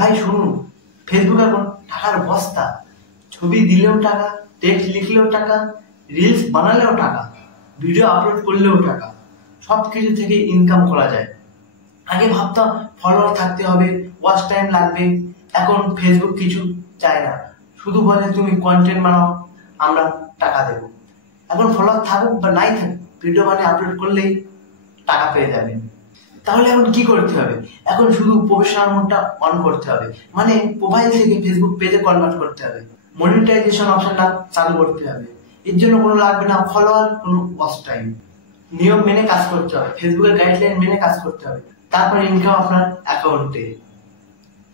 ভাই শুনুন, ফেসবুক এখন টাকার বস্তা। ছবি দিলেও টাকা, টেক্সট লিখলেও টাকা, রিলস বানালেও টাকা, ভিডিও আপলোড করলেও টাকা, সব কিছু থেকে ইনকাম করা যায়। আগে ভাবতাম ফলোয়ার থাকতে হবে, ওয়াচ টাইম লাগবে। এখন ফেসবুক কিছু চায় না, শুধু বলে তুমি কন্টেন্ট বানাও, আমরা টাকা দেবো। এখন ফলোয়ার থাকুক বা নাই থাকুক, ভিডিও বানিয়ে আপলোড করলেই টাকা পেয়ে যাবে। তাহলে এখন কি করতে হবে? এখন শুধু প্রফেশনাল মোডটা অন করতে হবে, মানে প্রোফাইল থেকে ফেসবুক পেজে কনভার্ট করতে হবে। মনিটাইজেশন অপশনটা চালু করতে হবে। এর জন্য কোনো লাগবে না ফলোয়ার, কোনো ওয়াচ টাইম। নিয়ম মেনে কাজ করতে হবে, ফেসবুকের গাইডলাইন মেনে কাজ করতে হবে। তারপর ইনকাম আপনার অ্যাকাউন্টে।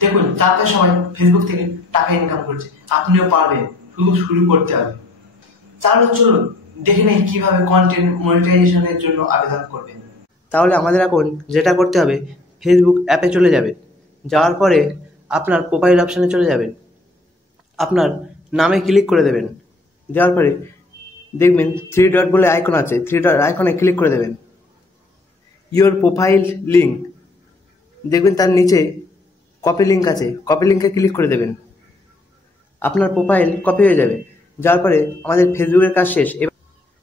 দেখুন চারটে সময় ফেসবুক থেকে টাকা ইনকাম করছে, আপনিও পারবেন, শুধু শুরু করতে হবে। চলুন দেখে নেই কিভাবে কন্টেন্ট মনিটাইজেশনের জন্য আবেদন করবেন। তাহলে আমাদের এখন যেটা করতে হবে, ফেসবুক অ্যাপে চলে যাবেন। যাওয়ার পরে আপনার প্রোফাইল অপশানে চলে যাবেন, আপনার নামে ক্লিক করে দেবেন। দেওয়ার পরে দেখবেন 3 ডট বলে আইকন আছে, 3 ডট আইকনে ক্লিক করে দেবেন। ইয়োর প্রোফাইল লিঙ্ক দেখবেন, তার নিচে কপি লিঙ্ক আছে, কপি লিঙ্কে ক্লিক করে দেবেন। আপনার প্রোফাইল কপি হয়ে যাবে। যাওয়ার পরে আমাদের ফেসবুকের কাজ শেষ।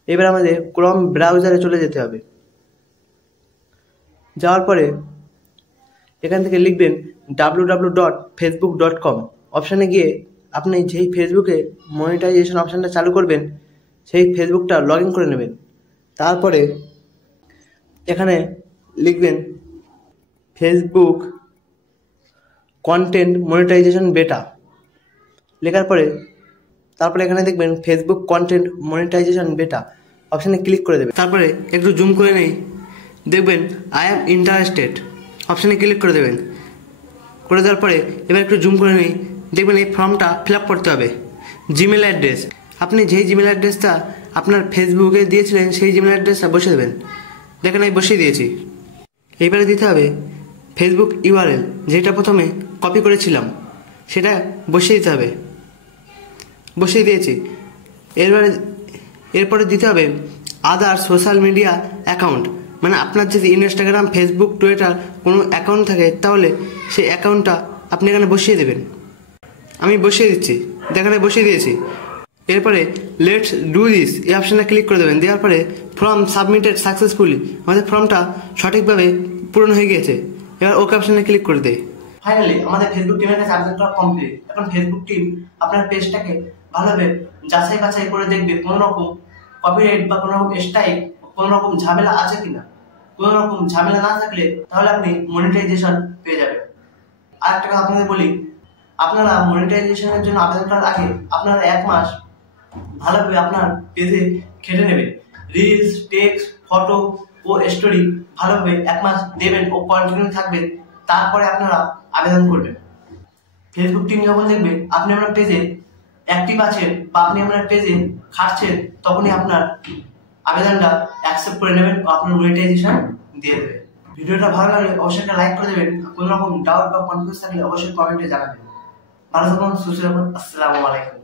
এবার আমাদের ক্রোম ব্রাউজারে চলে যেতে হবে। যাওয়ার পরে এখান থেকে লিখবেন www.facebook.com। অপশানে গিয়ে আপনি যেই ফেসবুকে মনিটাইজেশন অপশানটা চালু করবেন, সেই ফেসবুকটা লগ ইন করে নেবেন। তারপরে এখানে লিখবেন ফেসবুক কন্টেন্ট মনিটাইজেশন বেটা। লেখার পরে তারপরে এখানে দেখবেন ফেসবুক কন্টেন্ট মনিটাইজেশন বেটা অপশানে ক্লিক করে দেবেন। তারপরে একটু জুম করে নেই, দেখবেন আই অ্যাম ইন্টারেস্টেড অপশানে ক্লিক করে দেবেন। করে দেওয়ার পরে এবার একটু জুম করে নেই, দেখবেন এই ফর্মটা ফিল আপ করতে হবে। জিমেল অ্যাড্রেস, আপনি যেই জিমেল অ্যাড্রেসটা আপনার ফেসবুকে দিয়েছিলেন সেই জিমেল অ্যাড্রেসটা বসিয়ে দেবেন। দেখেন আমি বসিয়ে দিয়েছি। এইবারে দিতে হবে ফেসবুক ইউআরএল, যেটা প্রথমে কপি করেছিলাম সেটা বসিয়ে দিতে হবে। বসিয়ে দিয়েছি। এরপরে দিতে হবে আদার সোশ্যাল মিডিয়া অ্যাকাউন্ট, মানে আপনার যদি ইনস্টাগ্রাম, ফেসবুক, টুইটার কোনো অ্যাকাউন্ট থাকে তাহলে সেই অ্যাকাউন্টটা আপনি এখানে বসিয়ে দেবেন। আমি বসিয়ে দিচ্ছি, দেখেন বসিয়ে দিয়েছি। এরপরে লেটস ডু দিস এই অপশানে ক্লিক করে দেবেন। দেওয়ার পরে ফর্ম সাবমিটেড সাকসেসফুলি, আমাদের ফর্মটা সঠিকভাবে পূরণ হয়ে গিয়েছে। এবার ওকে অপশানে ক্লিক করে দেয়। ফাইনালি আমাদের ফেসবুক টিমের কাছে আবেদন করা কমপ্লিট। এখন ফেসবুক টিম আপনার পেজটাকে ভালোভাবে যাচাই বাছাই করে দেখবে কোনো রকম কপিরাইট বা কোনো রকম স্ট্রাইক, কোনো রকম ঝামেলা আছে কিনা। কোনো রকম ঝামেলা না থাকলে তাহলে আপনি মনিটাইজেশন পেয়ে যাবেন। আর একটা কথা আপনাদের বলি, আপনারা মনিটাইজেশনের জন্য আবেদন করার আগে আপনারা 1 মাস ভালোভাবে আপনার পেজে খেটে নেবেন। রিলস, টেক্সট, ফটো ও স্টোরি ভালোভাবে 1 মাস দেবেন ও কন্টিনিউ থাকবেন। তারপরে আপনারা আবেদন করবেন। ফেসবুক টিম যখন দেখবে আপনি আপনার পেজে অ্যাক্টিভ আছেন বা আপনি আপনার পেজে খাটছেন, তখনই আপনার আবেদনটা অ্যাকসেপ্ট করে নেবেন ও আপনার মনিটাইজেশন দিয়ে দেবে। ভিডিওটা ভালো লাগলে অবশ্যই একটা লাইক করে দেবেন। কোনো রকম ডাউট বা কনফিউজ থাকলে অবশ্যই কমেন্টে জানাবেন। ভালো থাকুন, সুস্থ থাকুন। আসসালামু আলাইকুম।